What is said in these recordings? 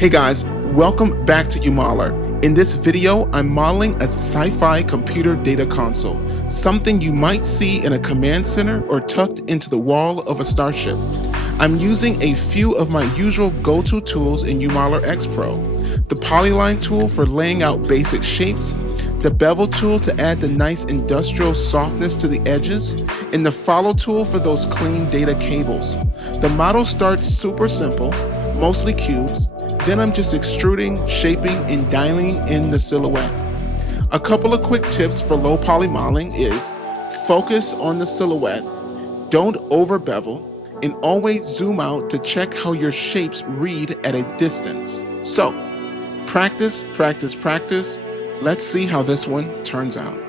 Hey guys, welcome back to UModeler. In this video, I'm modeling a Sci-Fi computer data console, something you might see in a command center or tucked into the wall of a starship. I'm using a few of my usual go-to tools in UModeler X Pro, the polyline tool for laying out basic shapes, the bevel tool to add the nice industrial softness to the edges, and the follow tool for those clean data cables. The model starts super simple, mostly cubes. Then I'm just extruding, shaping, and dialing in the silhouette. A couple of quick tips for low poly modeling is focus on the silhouette, don't over bevel, and always zoom out to check how your shapes read at a distance. So, practice, practice, practice. Let's see how this one turns out.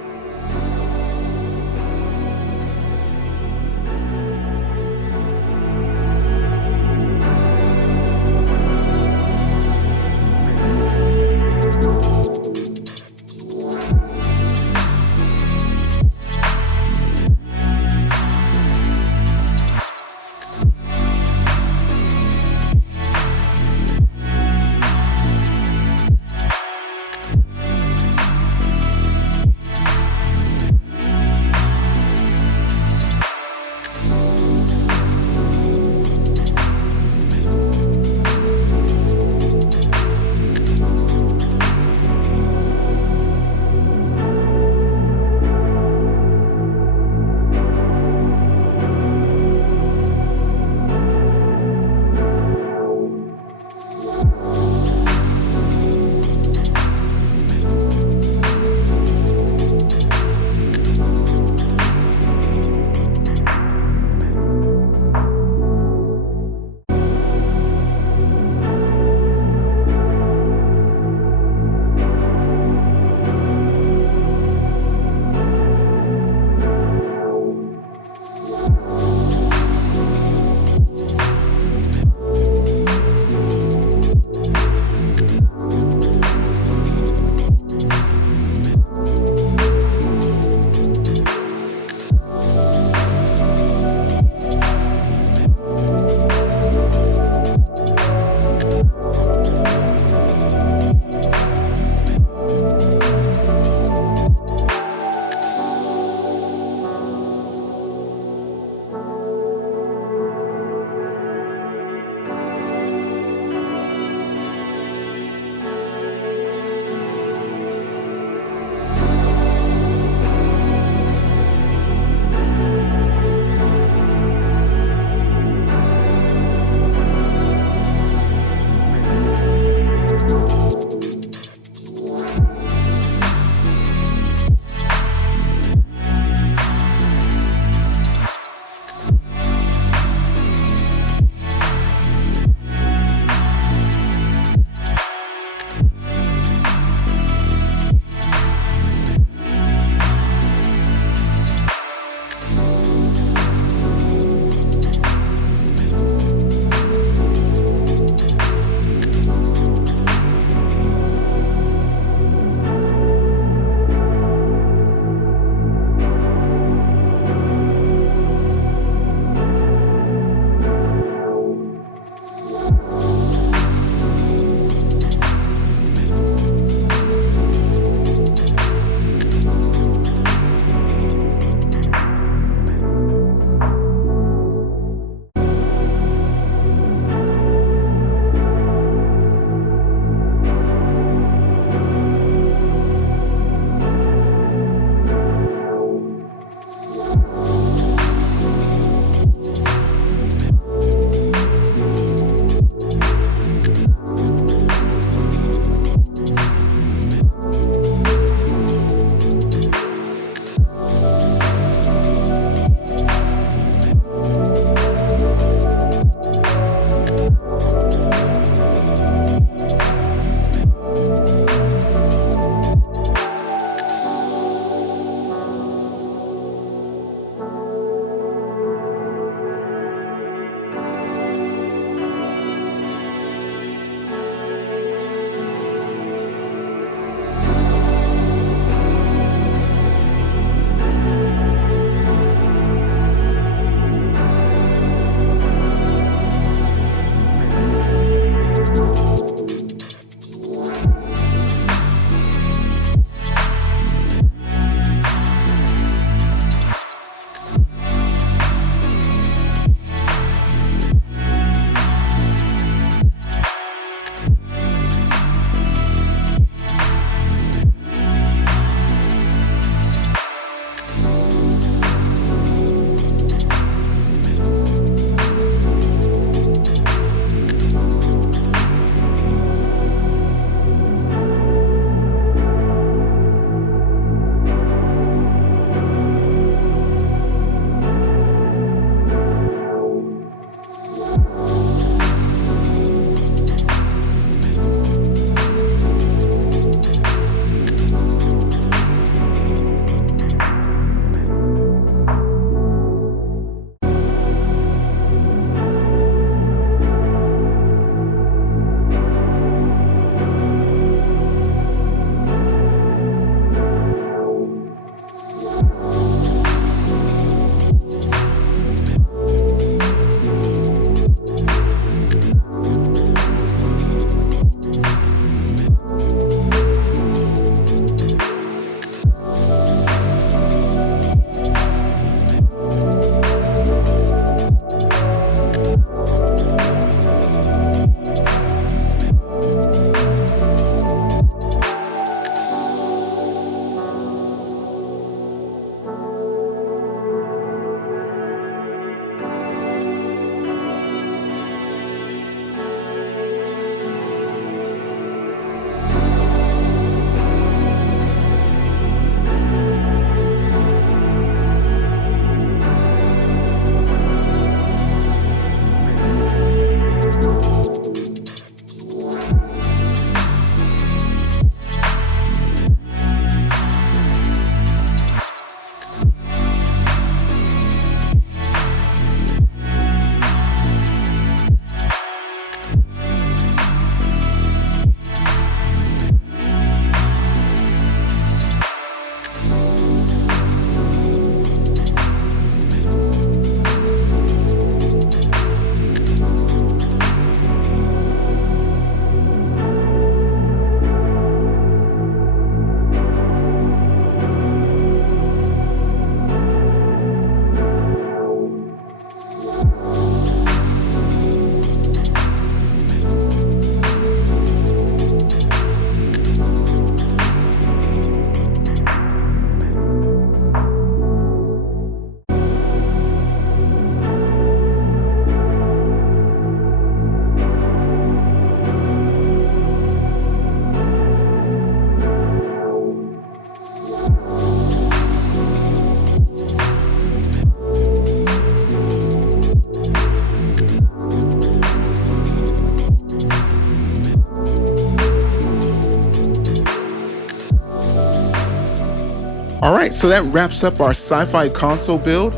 All right, so that wraps up our Sci-Fi console build.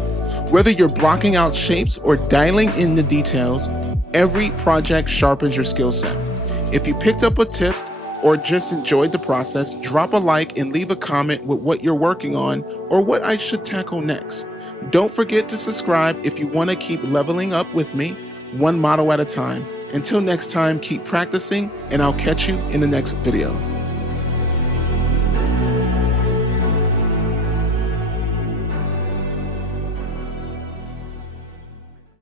Whether you're blocking out shapes or dialing in the details, every project sharpens your skill set. If you picked up a tip or just enjoyed the process, drop a like and leave a comment with what you're working on or what I should tackle next. Don't forget to subscribe if you want to keep leveling up with me, one model at a time. Until next time, keep practicing, and I'll catch you in the next video.